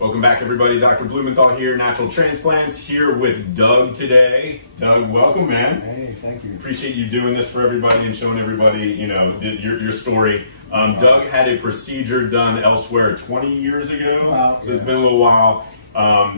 Welcome back, everybody. Dr. Blumenthal here, Natural Transplants, here with Doug today. Doug, welcome, man. Hey, thank you. Appreciate you doing this for everybody and showing everybody, you know, your story. Doug had a procedure done elsewhere 20 years ago, so it's been a little while.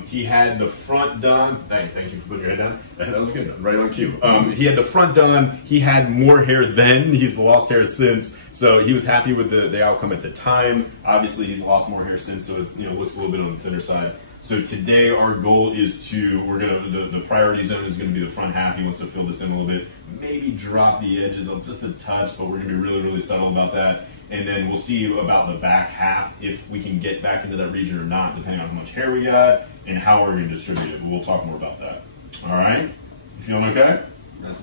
He had the front done. Thank you for putting your head down. That was good, right on cue. He had the front done. He had more hair then. He's lost hair since. So he was happy with the outcome at the time. Obviously, he's lost more hair since, so it's, you know, looks a little bit on the thinner side. So today our goal is to, the priority zone is gonna be the front half. He wants to fill this in a little bit, maybe drop the edges up just a touch, but we're gonna be really, really subtle about that. And then we'll see about the back half, if we can get back into that region or not, depending on how much hair we got and how we're gonna distribute it. But we'll talk more about that. All right, you feeling okay?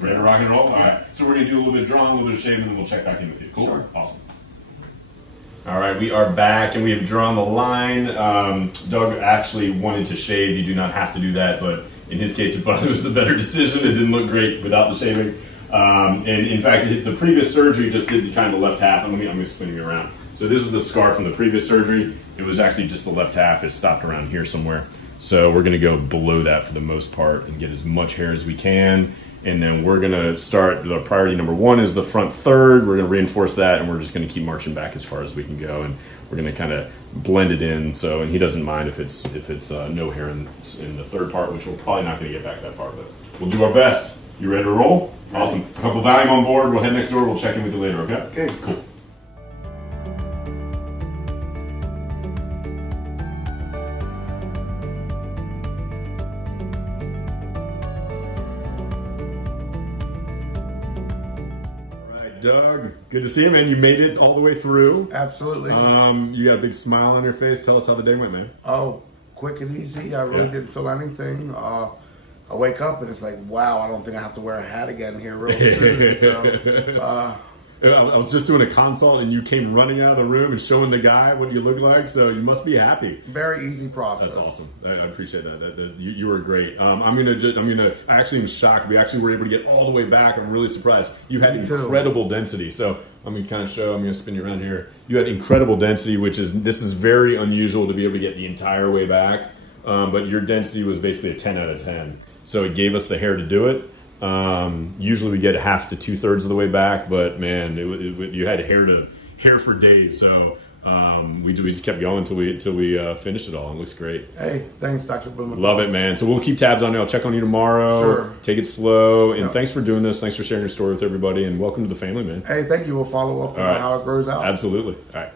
Ready to rock and roll? All right, so we're gonna do a little bit of drawing, a little bit of shaving, and then we'll check back in with you. Cool? Sure. Awesome. All right, we are back and we have drawn the line. Doug actually wanted to shave. You do not have to do that, but in his case, it probably was the better decision. It didn't look great without the shaving. And in fact, the previous surgery just did the kind of left half. I'm gonna spin you around. So this is the scar from the previous surgery. It was actually just the left half. It stopped around here somewhere. So we're gonna go below that for the most part and get as much hair as we can. And then we're gonna start, the priority number one is the front third. We're gonna reinforce that and we're just gonna keep marching back as far as we can go. And we're gonna kind of blend it in. So, and he doesn't mind if it's no hair in the third part, which we're probably not gonna get back that far, but we'll do our best. You ready to roll? Awesome. A couple Valium on board. We'll head next door. We'll check in with you later, okay? Okay. Cool. Doug, good to see you, man. You made it all the way through. Absolutely. You got a big smile on your face. Tell us how the day went, man. Oh, quick and easy. I really didn't feel anything. I wake up and it's like, wow, I don't think I have to wear a hat again here real soon. So, I was just doing a consult and you came running out of the room and showing the guy what you look like, so you must be happy. Very easy process. That's awesome. I appreciate that. You were great. I actually am shocked. We actually were able to get all the way back. I'm really surprised. You had incredible density. So I'm going to kind of show, I'm going to spin you around here. You had incredible density, this is very unusual to be able to get the entire way back. But your density was basically a 10 out of 10. So it gave us the hair to do it. Usually we get half to 2/3 of the way back, but man, you had hair for days. So we just kept going until we finished it all. It looks great. Hey, thanks, Dr. Blumenthal. Love it, man. So we'll keep tabs on you. I'll check on you tomorrow. Sure. Take it slow. And thanks for doing this. Thanks for sharing your story with everybody. And welcome to the family, man. Hey, thank you. We'll follow up on how it grows out. Absolutely. All right.